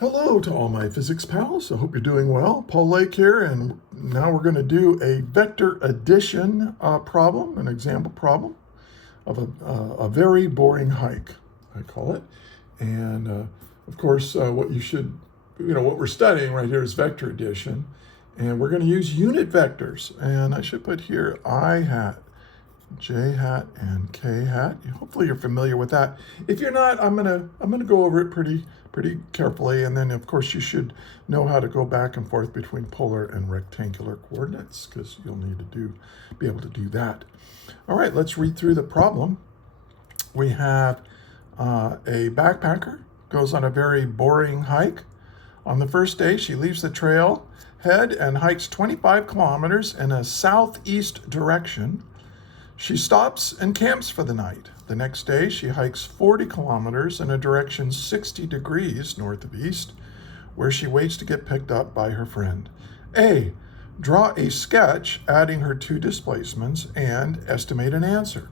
Hello to all my physics pals. I hope you're doing well. Paul Lake here, and now we're going to do a vector addition problem, an example problem of a very boring hike, I call it. And of course, what we're studying right here is vector addition. And we're going to use unit vectors. And I should put here I hat, J hat, and K hat. Hopefully you're familiar with that. If you're not, I'm gonna go over it pretty carefully, and then of course you should know how to go back and forth between polar and rectangular coordinates, because you'll need to be able to do that. All right, let's read through the problem. We have a backpacker goes on a very boring hike. On the first day, she leaves the trail head and hikes 25 kilometers in a southeast direction. She stops and camps for the night. The next day, she hikes 40 kilometers in a direction 60 degrees north of east, where she waits to get picked up by her friend. A, draw a sketch adding her two displacements and estimate an answer.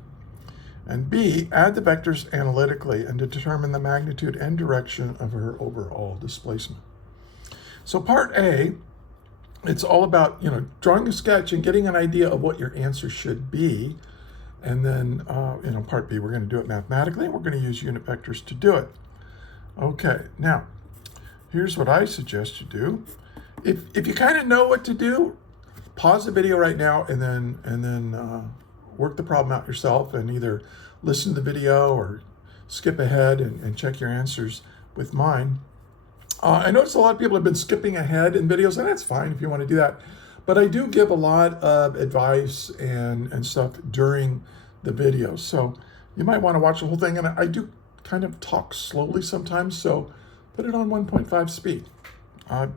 And B, add the vectors analytically and to determine the magnitude and direction of her overall displacement. So part A, it's all about drawing a sketch and getting an idea of what your answer should be. And then, part B, we're going to do it mathematically, and we're going to use unit vectors to do it. Okay, now, here's what I suggest you do. If you kind of know what to do, pause the video right now and then work the problem out yourself, and either listen to the video or skip ahead and check your answers with mine. I notice a lot of people have been skipping ahead in videos, and that's fine if you want to do that. But I do give a lot of advice and stuff during the videos. So you might want to watch the whole thing. And I do kind of talk slowly sometimes, so put it on 1.5 speed. Yeah,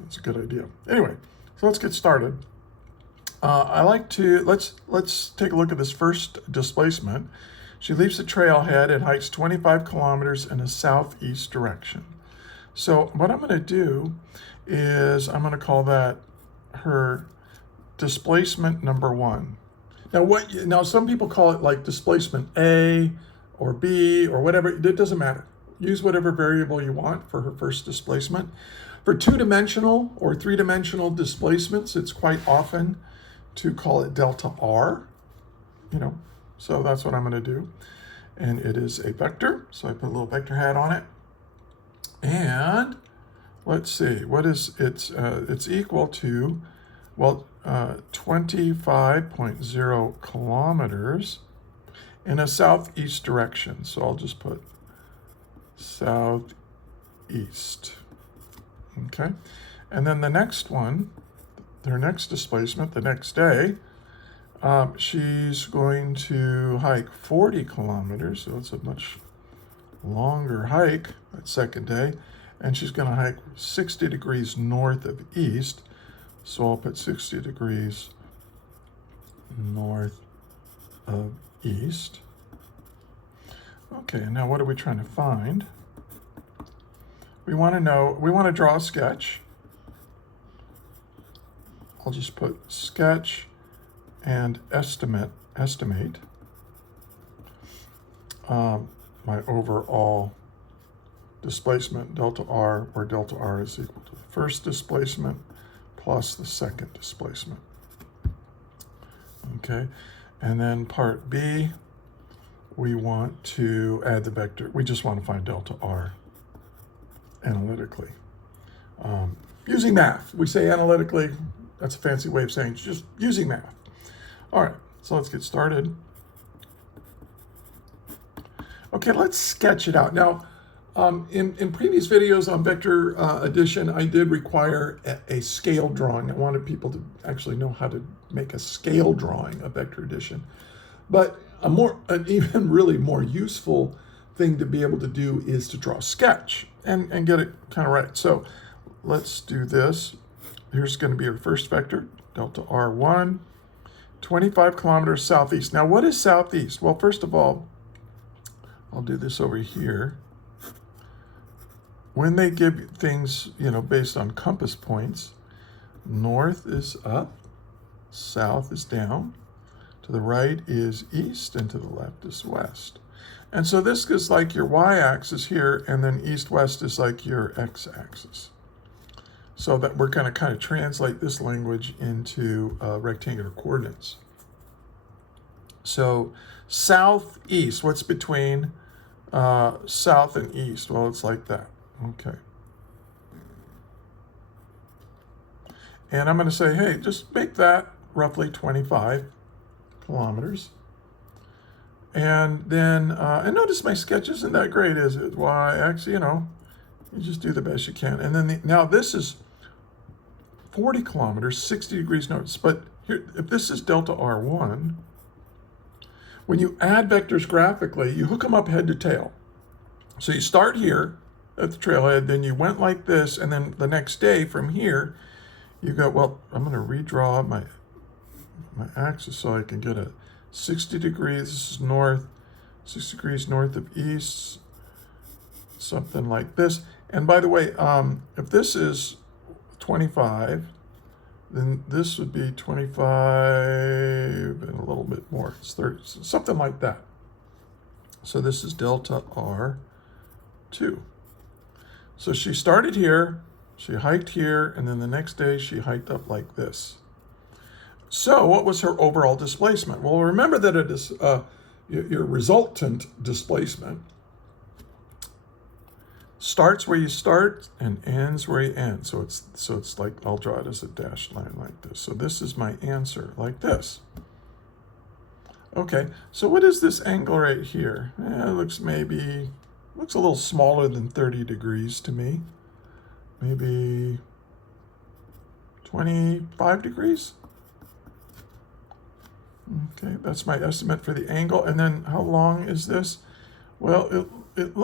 that's a good idea. Anyway, so let's get started. Let's take a look at this first displacement. She leaves the trailhead and hikes 25 kilometers in a southeast direction. So what I'm going to do is I'm going to call that her displacement number one. Now some people call it like displacement A or B or whatever. It doesn't matter. Use whatever variable you want for her first displacement. For two-dimensional or three-dimensional displacements, it's quite often to call it delta R. So that's what I'm going to do. And it is a vector, so I put a little vector hat on it. And let's see, what is it's equal to, 25.0 kilometers in a southeast direction. So I'll just put southeast. Okay. And then the next one, their next displacement, the next day, she's going to hike 40 kilometers. So it's a much longer hike that second day. And she's going to hike 60 degrees north of east. So I'll put 60 degrees north of east. Okay, now what are we trying to find? We want to draw a sketch. I'll just put sketch and estimate my overall displacement, delta R, where delta R is equal to the first displacement plus the second displacement. Okay, and then part B, we want to add the vector. We just want to find delta R analytically. Using math. We say analytically, that's a fancy way of saying just using math. All right, so let's get started. Okay, let's sketch it out. Now, in previous videos on vector addition, I did require a scale drawing. I wanted people to actually know how to make a scale drawing of vector addition. But an even really more useful thing to be able to do is to draw a sketch and get it kind of right. So let's do this. Here's going to be our first vector, delta R1, 25 kilometers southeast. Now, what is southeast? Well, first of all, I'll do this over here. When they give things, based on compass points, north is up, south is down, to the right is east, and to the left is west. And so this is like your y-axis here, and then east-west is like your x-axis. So that we're going to kind of translate this language into rectangular coordinates. So southeast, what's between south and east? Well, it's like that. Okay. And I'm going to say, hey, just make that roughly 25 kilometers. And then, and notice my sketch isn't that great, is it? Y, X, you know, you just do the best you can. And then, now this is 40 kilometers, 60 degrees north. But here, if this is delta R1, when you add vectors graphically, you hook them up head to tail. So you start here at the trailhead, then you went like this, and then the next day from here, you go, well, I'm going to redraw my axis so I can get a 60 degrees, this is north, 60 degrees north of east, something like this. And by the way, if this is 25, then this would be 25 and a little bit more. It's 30, something like that. So this is delta R2. So she started here, she hiked here, and then the next day she hiked up like this. So what was her overall displacement? Well, remember that it is your resultant displacement starts where you start and ends where you end. So it's like, I'll draw it as a dashed line like this. So this is my answer, like this. Okay, so what is this angle right here? It looks a little smaller than 30 degrees to me. Maybe 25 degrees. Okay, that's my estimate for the angle. And then how long is this? Well, it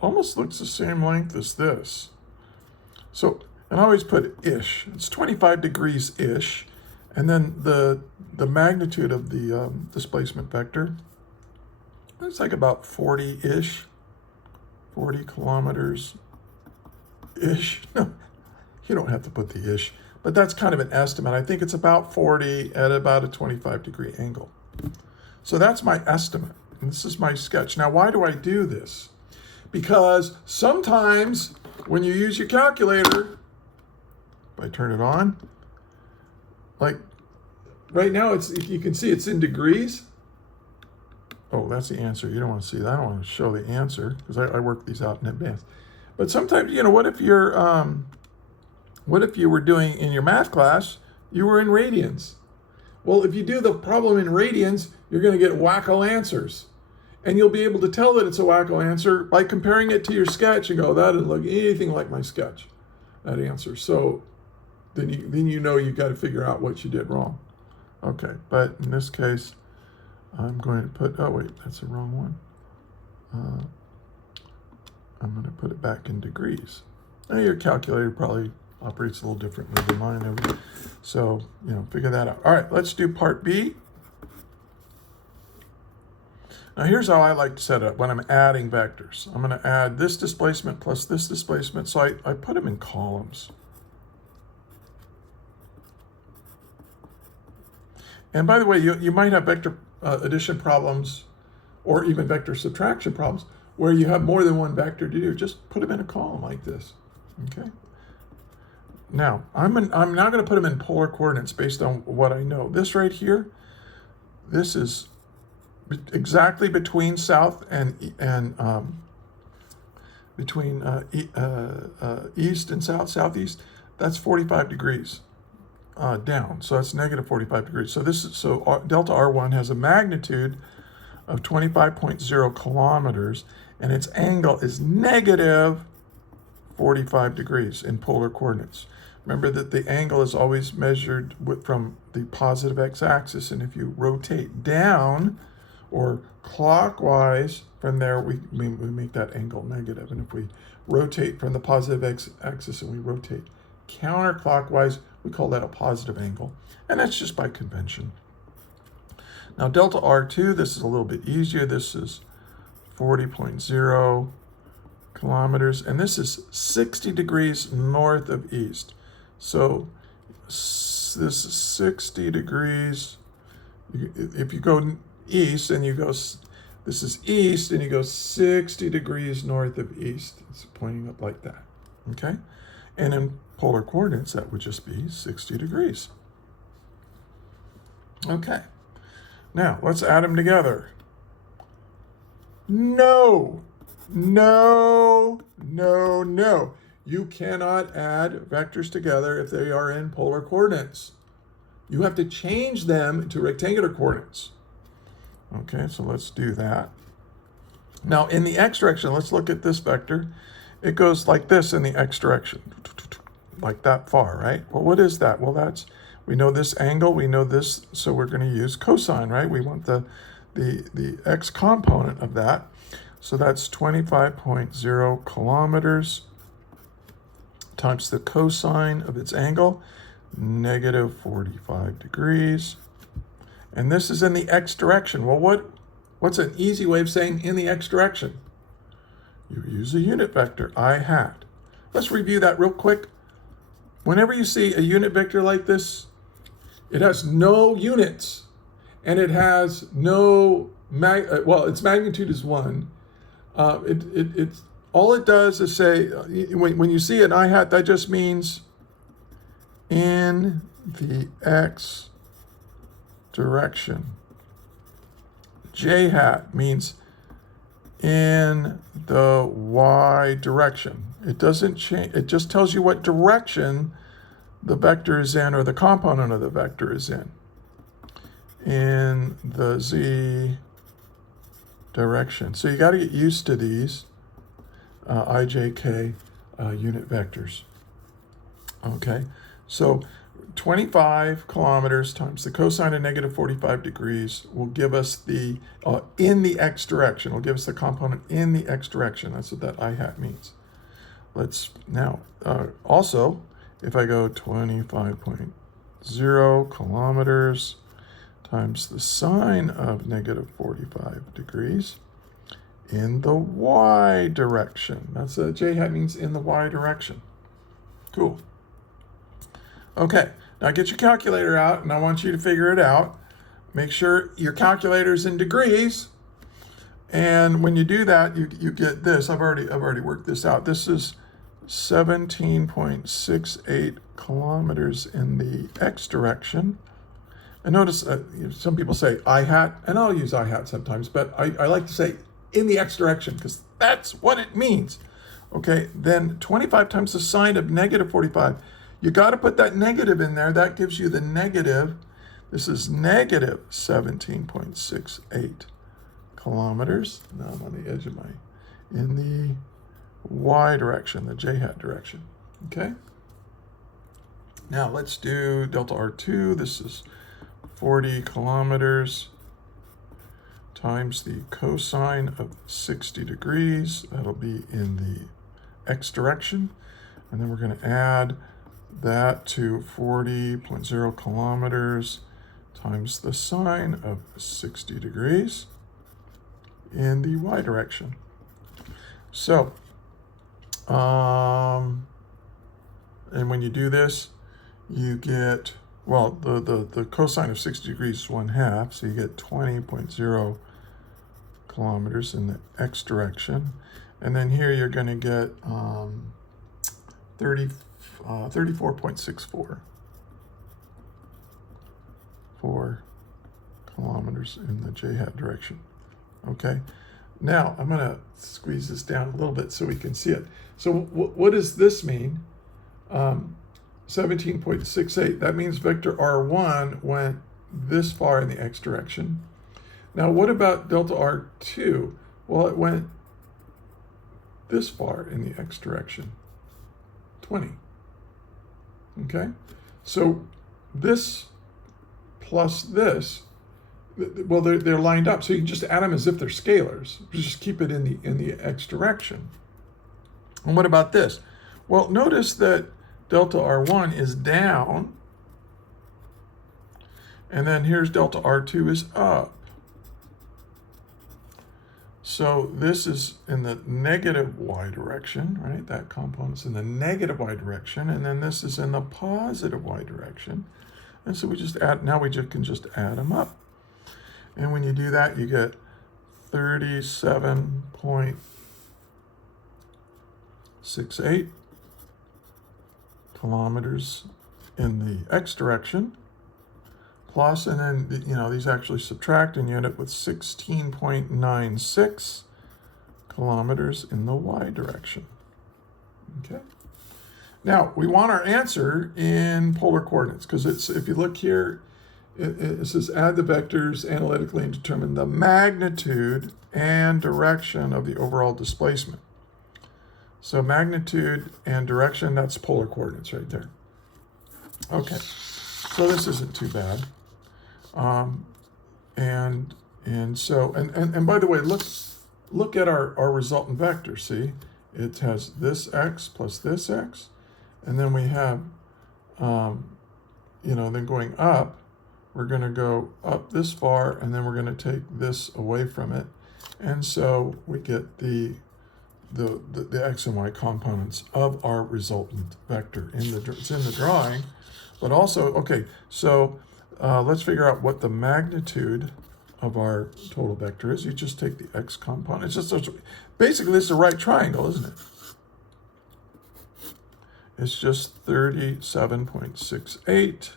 almost looks the same length as this. So, and I always put ish. It's 25 degrees ish. And then the magnitude of the displacement vector, it's like about 40-ish, 40 kilometers ish. No, you don't have to put the ish. But that's kind of an estimate. I think it's about 40 at about a 25-degree angle. So that's my estimate. And this is my sketch. Now, why do I do this? Because sometimes when you use your calculator, if I turn it on, like right now, you can see it's in degrees. Oh, that's the answer. You don't want to see that. I don't want to show the answer because I work these out in advance. But sometimes, you know, what if you were doing in your math class, you were in radians? Well, if you do the problem in radians, you're going to get wacko answers. And you'll be able to tell that it's a wacko answer by comparing it to your sketch and go, that doesn't look anything like my sketch, that answer. So then you know you've got to figure out what you did wrong. Okay, but in this case, I'm going to put, oh wait, that's the wrong one. I'm going to put it back in degrees. Now your calculator probably operates a little differently than mine. So, you know, figure that out. All right, let's do part B. Now here's how I like to set it up when I'm adding vectors. I'm going to add this displacement plus this displacement. So I put them in columns. And by the way, you might have vector addition problems or even vector subtraction problems where you have more than one vector to do. Just put them in a column like this, okay? Now, I'm now going to put them in polar coordinates based on what I know. This right here, this is exactly between south and between east and southeast. That's 45 degrees down. So that's negative 45 degrees. So delta R1 has a magnitude of 25.0 kilometers, and its angle is negative 45 degrees in polar coordinates. Remember that the angle is always measured from the positive x-axis, and if you rotate down or clockwise from there, we make that angle negative. And if we rotate from the positive x-axis and we rotate counterclockwise, we call that a positive angle. And that's just by convention. Now delta R2, this is a little bit easier. This is 40.0 kilometers, and this is 60 degrees north of east. So this is 60 degrees. If you go east and you go, This is east, and you go 60 degrees north of east. It's pointing up like that, okay? And in polar coordinates, that would just be 60 degrees. Okay, now let's add them together. No, no, no, no. You cannot add vectors together if they are in polar coordinates. You have to change them to rectangular coordinates. Okay, so let's do that. Now in the x direction, let's look at this vector. It goes like this in the x direction, like that far, right? Well, what is that? Well, we know this angle, we know this, so we're going to use cosine, right? We want the x component of that. So that's 25.0 kilometers times the cosine of its angle, negative 45 degrees. And this is in the x direction. Well, what's an easy way of saying in the x direction? You use a unit vector, I hat. Let's review that real quick. Whenever you see a unit vector like this, it has no units, and it has no, its magnitude is 1. It's all it does is say, when you see an I hat, that just means in the x direction. J hat means in the y direction. It doesn't change, it just tells you what direction the vector is in, or the component of the vector is in the z direction. So you got to get used to these I, J, K unit vectors. Okay, so 25 kilometers times the cosine of negative 45 degrees will give us the, in the x direction, will give us the component in the x direction. That's what that I hat means. Let's now, also, if I go 25.0 kilometers times the sine of negative 45 degrees in the y direction. That's what j hat means, in the y direction. Cool. Okay, now get your calculator out, and I want you to figure it out. Make sure your calculator's in degrees, and when you do that, you get this. I've already worked this out. This is 17.68 kilometers in the x direction. And notice some people say I hat, and I'll use I hat sometimes, but I like to say in the x direction because that's what it means. Okay, then 25 times the sine of negative 45. You got to put that negative in there. That gives you the negative. This is negative 17.68 kilometers. Now I'm on the edge of in the y direction, the j hat direction. Okay. Now let's do delta R2. This is 40 kilometers times the cosine of 60 degrees. That'll be in the x direction. And then we're going to add that to 40.0 kilometers times the sine of 60 degrees in the y direction. So, and when you do this, you get, well, the cosine of 60 degrees is 1/2, so you get 20.0 kilometers in the x direction. And then here you're going to get 34.64 kilometers in the j hat direction. Okay, now I'm going to squeeze this down a little bit so we can see it. So what does this mean? 17.68, that means vector R1 went this far in the x direction. Now what about delta R2? Well, it went this far in the x direction, 20. Okay, so this plus this, well, they're lined up, so you can just add them as if they're scalars. Just keep it in the x direction. And what about this? Well, notice that delta R1 is down, and then here's delta R2 is up. So this is in the negative y direction, right? That component's in the negative y direction, and then this is in the positive y direction. And so we just add, now we can just add them up. And when you do that, you get 37.68 kilometers in the x direction, plus, and then, these actually subtract, and you end up with 16.96 kilometers in the y direction. Okay. Now, we want our answer in polar coordinates, because if you look here, it says add the vectors analytically and determine the magnitude and direction of the overall displacement. So magnitude and direction, that's polar coordinates right there. Okay, so this isn't too bad. And by the way, look at our resultant vector. See, it has this x plus this x, and then we have, then going up, we're going to go up this far, and then we're going to take this away from it, and so we get the x and y components of our resultant vector. It's in the drawing, but also, okay, so let's figure out what the magnitude of our total vector is. You just take the x component. It's just basically this is a right triangle, isn't it? It's just 37.68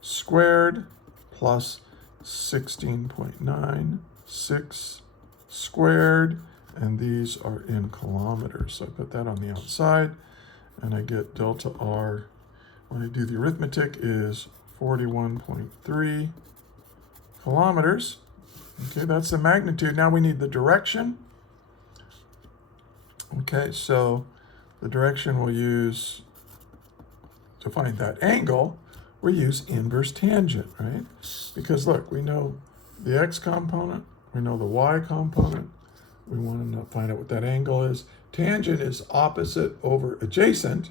squared plus 16.96 squared, and these are in kilometers. So I put that on the outside, and I get delta R, when I do the arithmetic, is 41.3 kilometers. Okay, that's the magnitude. Now we need the direction. Okay, so the direction we'll use to find that angle, we use inverse tangent, right? Because look, we know the x component, we know the y component, we want to find out what that angle is. Tangent is opposite over adjacent,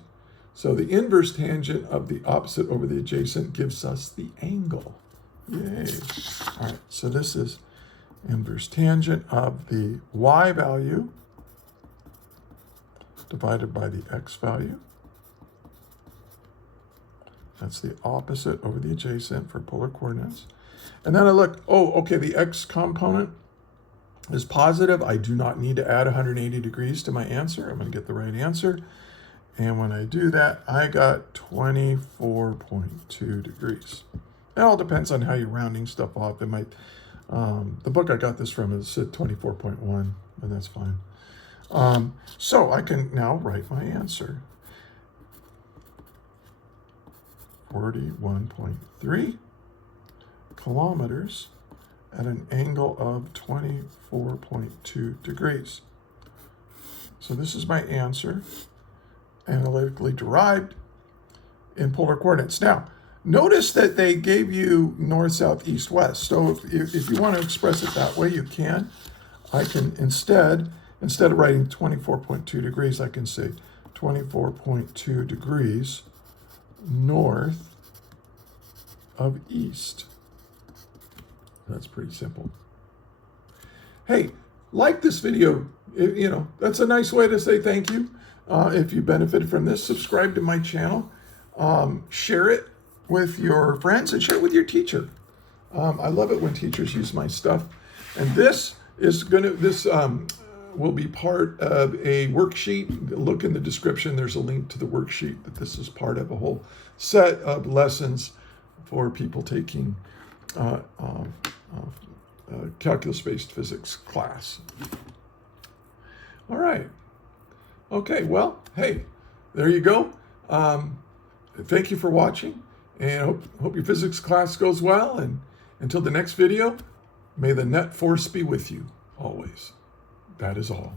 so the inverse tangent of the opposite over the adjacent gives us the angle. Yay. All right, so this is inverse tangent of the y value divided by the x value. That's the opposite over the adjacent for polar coordinates. And then I look, oh, okay, the x component is positive. I do not need to add 180 degrees to my answer. I'm going to get the right answer. And when I do that, I got 24.2 degrees. It all depends on how you're rounding stuff off. It might, the book I got this from said 24.1, and that's fine. So I can now write my answer. 41.3 kilometers at an angle of 24.2 degrees. So this is my answer, analytically derived in polar coordinates. Now, notice that they gave you north, south, east, west. So if you want to express it that way, you can. I can instead of writing 24.2 degrees, I can say 24.2 degrees north of east. That's pretty simple. Hey, like this video. That's a nice way to say thank you. If you benefited from this, subscribe to my channel. Share it with your friends and share it with your teacher. I love it when teachers use my stuff. And this will be part of a worksheet. Look in the description. There's a link to the worksheet that this is part of a whole set of lessons for people taking calculus-based physics class. All right. Okay, well, hey, there you go. Thank you for watching, and hope your physics class goes well. And until the next video, may the net force be with you always. That is all.